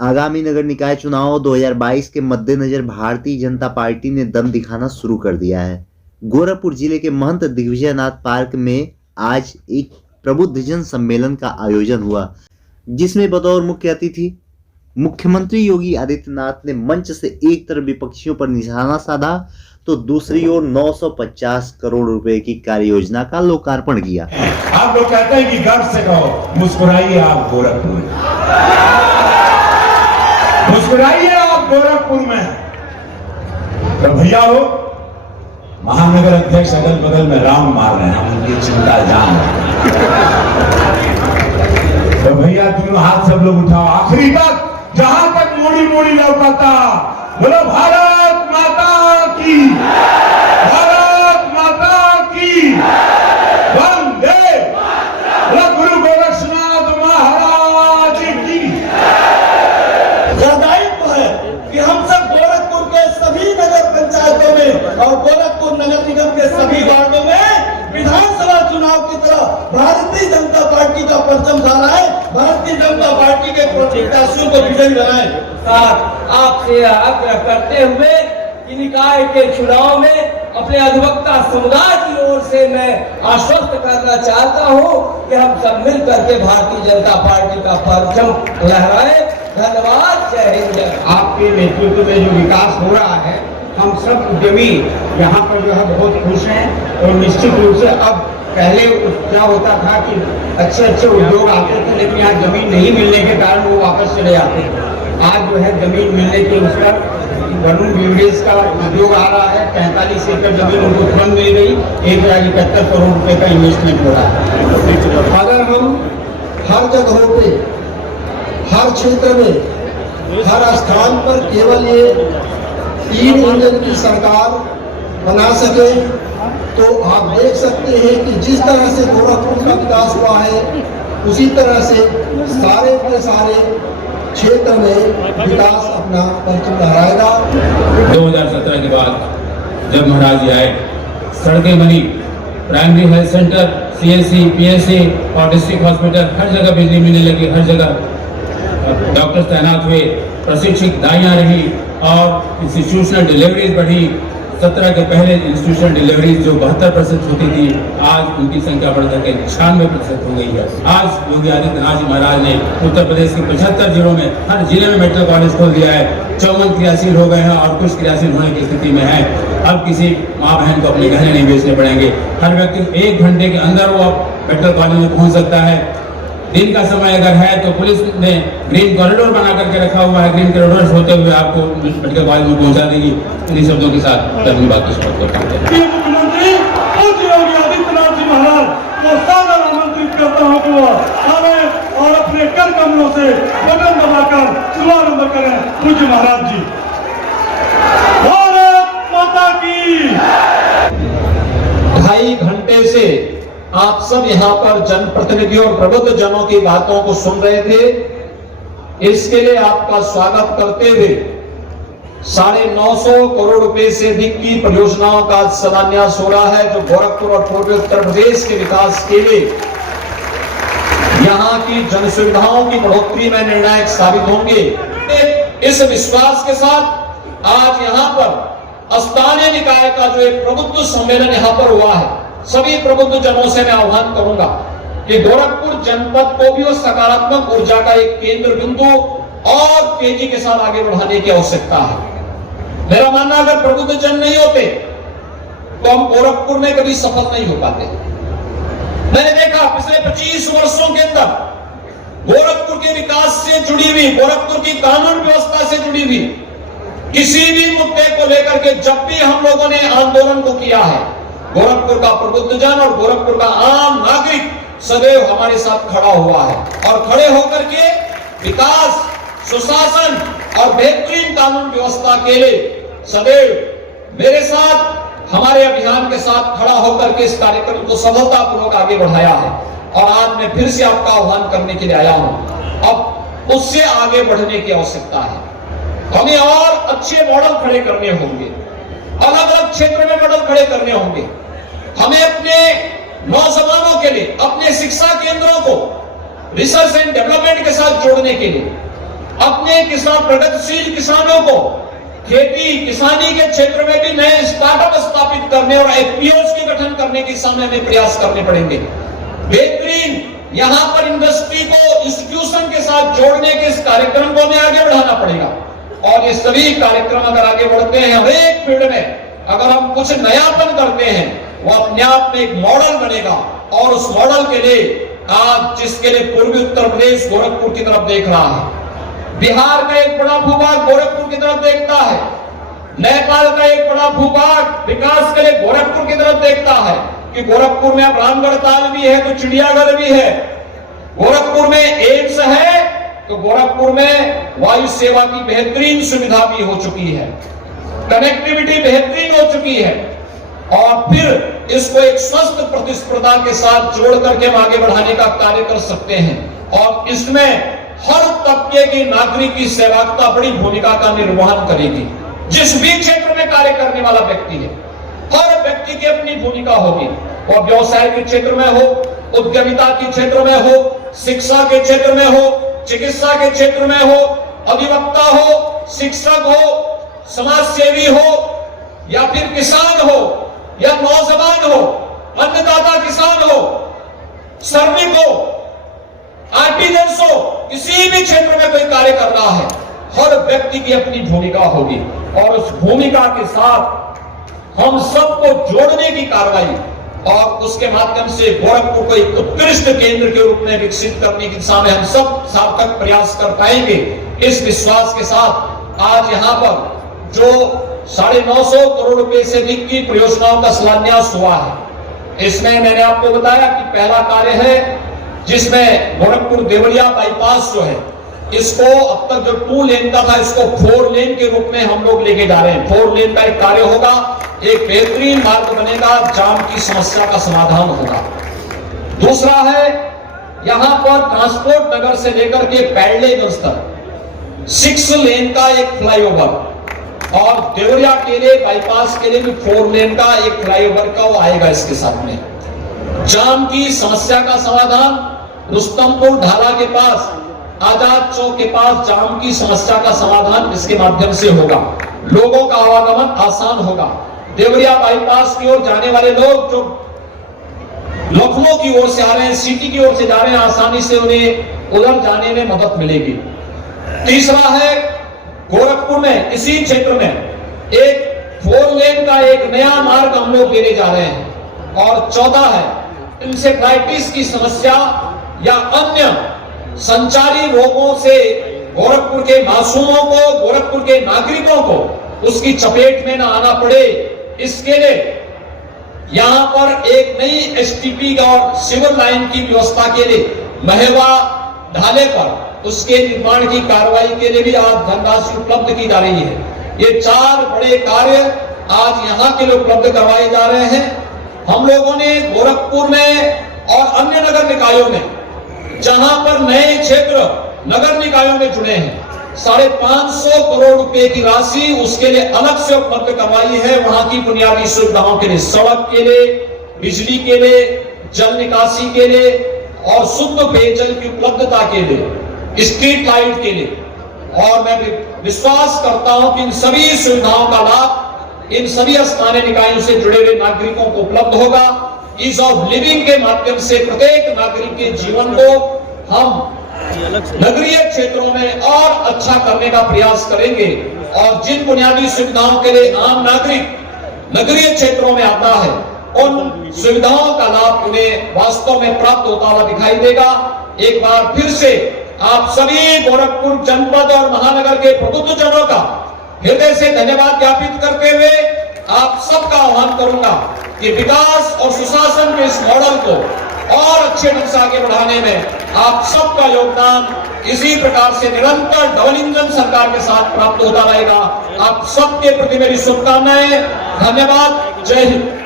आगामी नगर निकाय चुनाव 2022 के मद्देनजर भारतीय जनता पार्टी ने दम दिखाना शुरू कर दिया है। गोरखपुर जिले के महंत दिग्विजयनाथ पार्क में आज एक प्रबुद्धजन सम्मेलन का आयोजन हुआ, जिसमें बतौर मुख्य अतिथि मुख्यमंत्री योगी आदित्यनाथ ने मंच से एक तरफ विपक्षियों पर निशाना साधा तो दूसरी ओर 950 करोड़ रुपए की कार्य योजना का लोकार्पण किया। आप लोग कहते हैं कि गर्व से कहो, मुस्कुराइए आप गोरखपुर में, मुस्कुराइए आप गोरखपुर में। तो भैया हो, महानगर अध्यक्ष अगल बगल में राम मार रहे हैं, उनकी चिंता जान। तो भैया दोनों हाथ सब लोग उठाओ, आखिरी तक जहां तक मोड़ी मोड़ी लौटाता, बोलो भारत माता की, भारत माता की, वंदे, बोलो गुरु गोरक्षनाथ महाराज की। यह दायित्व है कि हम सब गोरखपुर के सभी नगर पंचायतों में और गोरखपुर नगर निगम के सभी वार्डों में विधानसभा चुनाव की तरह भारतीय जनता पार्टी का परचम फहराए, भारतीय जनता पार्टी के प्रत्याशियों को विजयी बनाए। आपसे आग्रह करते हुए कि निकाय के चुनाव में अपने अधिवक्ता समुदाय की ओर से मैं आश्वस्त करना चाहता हूं कि हम सब मिल करके भारतीय जनता पार्टी का परचम लहराए। धन्यवाद, जय हिंद। आपके नेतृत्व में जो विकास हो रहा है, हम सब उद्यमी यहाँ पर जो है बहुत खुश हैं। और निश्चित रूप से अब पहले क्या होता था कि अच्छे अच्छे उद्योग आते थे, लेकिन यहाँ जमीन नहीं मिलने के कारण वो वापस चले जाते हैं। आज जो है जमीन मिलने के उस पर वरुण ब्यूरेज का उद्योग आ रहा है, 45 एकड़ जमीन उनको तुरंत मिल गई, 1071 करोड़ रुपए का इन्वेस्टमेंट हो रहा है। अगर हम हर जगहों पे, हर क्षेत्र में, हर स्थान पर केवल ये 3 इंजन की सरकार बना सके तो आप देख सकते हैं कि जिस तरह से गोरखपुर का विकास हुआ है, उसी तरह से सारे के सारे क्षेत्र में विकास अपना परचम लहराएगा। 2017 के बाद जब महाराज जी आए, सड़कें बनी, primary health centre, CSC, PSC और डिस्ट्रिक्ट हॉस्पिटल, हर जगह बिजली मिलने लगी, हर जगह डॉक्टर तैनात हुए, प्रशिक्षित दाइयां रही और इंस्टीट्यूशनल डिलीवरीज बढ़ी। 17 के पहले इंस्टीट्यूशनल डिलीवरीज जो 72% होती थी, आज उनकी संख्या बढ़कर के 96% हो गई है। आज योगी आदित्यनाथ जी महाराज ने उत्तर प्रदेश के 75 जिलों में हर जिले में मेडिकल कॉलेज खोल दिया है। 54 क्रियाशील हो गए हैं और कुछ क्रियाशील होने की स्थिति में है। अब किसी माँ बहन को अपने गहने नहीं बेचने पड़ेंगे। हर व्यक्ति 1 घंटे के अंदर वो मेडिकल कॉलेज में पहुंच सकता है। दिन का समय अगर है तो पुलिस ने ग्रीन कॉरिडोर बना करके रखा हुआ है, ग्रीन कॉरिडोर होते हुए आपको मेडिकल कॉलेज में पहुंचा देगी। इन्हीं शब्दों के साथ अपनी बात को समाप्त करते हैं। मुख्यमंत्री योगी आदित्यनाथ जी महाराज को सादर आमंत्रित करता हूं कि वो आवे और अपने कर कमलों से बटन दबाकर शुभारंभ करें। पूज्य महाराज जी, भारत माता की। 2.5 घंटे से आप सब यहाँ पर जनप्रतिनिधियों और प्रबुद्ध जनों की बातों को सुन रहे थे। इसके लिए आपका स्वागत करते हुए 950 करोड़ रुपए से अधिक की परियोजनाओं का शिलान्यास हो रहा है, जो गोरखपुर और पूर्वी उत्तर प्रदेश के विकास के लिए, यहाँ की जन सुविधाओं की बढ़ोतरी में निर्णायक साबित होंगे। इस विश्वास के साथ आज यहाँ पर स्थानीय निकाय का जो एक प्रबुद्ध सम्मेलन यहाँ पर हुआ है, सभी प्रबुद्ध जनों से मैं आह्वान करूंगा कि गोरखपुर जनपद को भी उस सकारात्मक ऊर्जा का एक केंद्र बिंदु और तेजी के साथ आगे बढ़ाने की आवश्यकता है। मेरा मानना, अगर प्रबुद्ध जन नहीं होते तो हम गोरखपुर में कभी सफल नहीं हो पाते। मैंने देखा पिछले 25 वर्षों के अंदर गोरखपुर के विकास से जुड़ी हुई, गोरखपुर की कानून व्यवस्था से जुड़ी हुई किसी भी मुद्दे को लेकर के जब भी हम लोगों ने आंदोलन को किया है, गोरखपुर का प्रबुद्ध जन और गोरखपुर का आम नागरिक सदैव हमारे साथ खड़ा हुआ है और खड़े होकर के विकास, सुशासन और बेहतरीन कानून व्यवस्था के लिए सदैव मेरे साथ, हमारे अभियान के साथ खड़ा होकर के इस कार्यक्रम को सफलतापूर्वक आगे बढ़ाया है। और आज मैं फिर से आपका आह्वान करने के लिए आया हूं। अब उससे आगे बढ़ने की आवश्यकता है। हमें और अच्छे मॉडल खड़े करने होंगे, अलग अलग क्षेत्र में मॉडल खड़े करने होंगे। हमें अपने नौजवानों के लिए, अपने शिक्षा केंद्रों को रिसर्च एंड डेवलपमेंट के साथ जोड़ने के लिए, अपने अपने किसान, प्रगतिशील किसानों को खेती किसानी के क्षेत्र में भी नए स्टार्टअप स्थापित करने और एफपीओज के गठन करने की समय में प्रयास करने पड़ेंगे। बेहतरीन यहां पर इंडस्ट्री को इंस्टीट्यूशन के साथ जोड़ने के इस कार्यक्रम को हमें आगे बढ़ाना पड़ेगा। और ये सभी कार्यक्रम अगर आगे बढ़ते हैं, हर एक फील्ड में अगर हम कुछ नयापन करते हैं, वो अपने आप में एक मॉडल बनेगा। और उस मॉडल के लिए आज जिसके लिए पूर्वी उत्तर प्रदेश गोरखपुर की तरफ देख रहा है, बिहार का एक बड़ा भूभाग गोरखपुर की तरफ देखता है, नेपाल का एक बड़ा भूभाग विकास के लिए गोरखपुर की तरफ देखता है कि गोरखपुर में अब रामगढ़ ताल भी है तो चिड़ियाघर भी है, गोरखपुर में एम्स है तो गोरखपुर में वायु सेवा की बेहतरीन सुविधा भी हो चुकी है, कनेक्टिविटी बेहतरीन हो चुकी है। और फिर इसको एक स्वस्थ प्रतिस्पर्धा के साथ जोड़ करके हम आगे बढ़ाने का कार्य कर सकते हैं। और इसमें हर तबके की नागरिक की सहभागिता बड़ी भूमिका का निर्वहन करेगी। जिस भी क्षेत्र में कार्य करने वाला व्यक्ति है, हर व्यक्ति की अपनी भूमिका होगी। और व्यवसाय के क्षेत्र में हो, उद्यमिता के क्षेत्र में हो, शिक्षा के क्षेत्र में हो, चिकित्सा के क्षेत्र में हो, अधिवक्ता हो, शिक्षक हो, समाज सेवी हो, या फिर किसान हो, या नौजवान हो, अन्नदाता किसान हो, श्रमिक हो, आर्टिजन्स हो, किसी भी क्षेत्र में कोई कार्य कर रहा है, हर व्यक्ति की अपनी भूमिका होगी। और उस भूमिका के साथ हम सबको जोड़ने की कार्रवाई और उसके माध्यम से गोरखपुर को एक उत्कृष्ट केंद्र के रूप में विकसित करने की दिशा में हम सब सार्थक प्रयास कर पाएंगे। इस विश्वास के साथ आज यहाँ पर जो 950 करोड़ रुपए से अधिक की परियोजनाओं का शिलान्यास हुआ है, इसमें मैंने आपको बताया कि पहला कार्य है जिसमें गोरखपुर देवरिया बाईपास जो है, इसको अब तक जो 2 लेन का था, इसको 4 लेन के रूप में हम लोग लेके जा रहे हैं। 4 लेन का एक कार्य होगा, एक बेहतरीन मार्ग बनेगा, जाम की समस्या का समाधान होगा। दूसरा है यहां पर ट्रांसपोर्ट नगर से लेकर के पैडलेगंज तक 6 लेन का एक फ्लाईओवर, और देवरिया के लिए बाईपास के लिए भी 4 लेन का एक फ्लाईओवर का वो आएगा। इसके साथ में जाम की समस्या का समाधान, रुस्तमपुर ढाला के पास, आजाद चौक के पास जाम की समस्या का समाधान इसके माध्यम से होगा, लोगों का आवागमन आसान होगा। देवरिया बाईपास की ओर जाने वाले लोग जो लखनऊ की ओर से आ रहे हैं, सिटी की ओर से जा रहे हैं, आसानी से उन्हें उधर जाने में मदद मिलेगी। तीसरा है गोरखपुर में इसी क्षेत्र में एक 4 लेन का एक नया मार्ग हम लोग देने जा रहे हैं। और 14 है इंसेफ्लाइटिस की समस्या या अन्य संचारी रोगों से गोरखपुर के मासूमों को, गोरखपुर के नागरिकों को उसकी चपेट में न आना पड़े, इसके लिए यहां पर एक नई एसटीपी और सिविल लाइन की व्यवस्था के लिए महवा ढाले पर उसके निर्माण की कार्रवाई के लिए भी आज धनराशि उपलब्ध की जा रही है। ये 4 बड़े कार्य आज यहां के लिए उपलब्ध करवाए जा रहे हैं। हम लोगों ने गोरखपुर में और अन्य नगर निकायों में जहां पर नए क्षेत्र नगर निकायों में जुड़े हैं, 550 करोड़ रुपए की राशि उसके लिए अलग से उपलब्ध करवाई है। वहां की बुनियादी सुविधाओं के लिए, सड़क के लिए, बिजली के लिए, जल निकासी के लिए और शुद्ध पेयजल की उपलब्धता के लिए, स्ट्रीट लाइट के लिए। और मैं विश्वास करता हूं कि इन सभी सुविधाओं का लाभ इन सभी स्थानीय निकायों से जुड़े हुए नागरिकों को उपलब्ध होगा। ईज ऑफ लिविंग के माध्यम से प्रत्येक नागरिक के जीवन को हम नगरीय क्षेत्रों में और अच्छा करने का प्रयास करेंगे। और जिन बुनियादी सुविधाओं के लिए आम नागरिक नगरीय क्षेत्रों में आता है, उन सुविधाओं का लाभ उन्हें वास्तव में प्राप्त होता हुआ दिखाई देगा। एक बार फिर से आप सभी गोरखपुर जनपद और महानगर के प्रबुद्ध जनों का हृदय से धन्यवाद ज्ञापित करते हुए आप सबका आह्वान करूंगा कि विकास और सुशासन के इस मॉडल को और अच्छे ढंग से आगे बढ़ाने में आप सबका योगदान इसी प्रकार से निरंतर डबल इंजन सरकार के साथ प्राप्त होता रहेगा। आप सबके प्रति मेरी शुभकामनाएं। धन्यवाद। जय हिंद।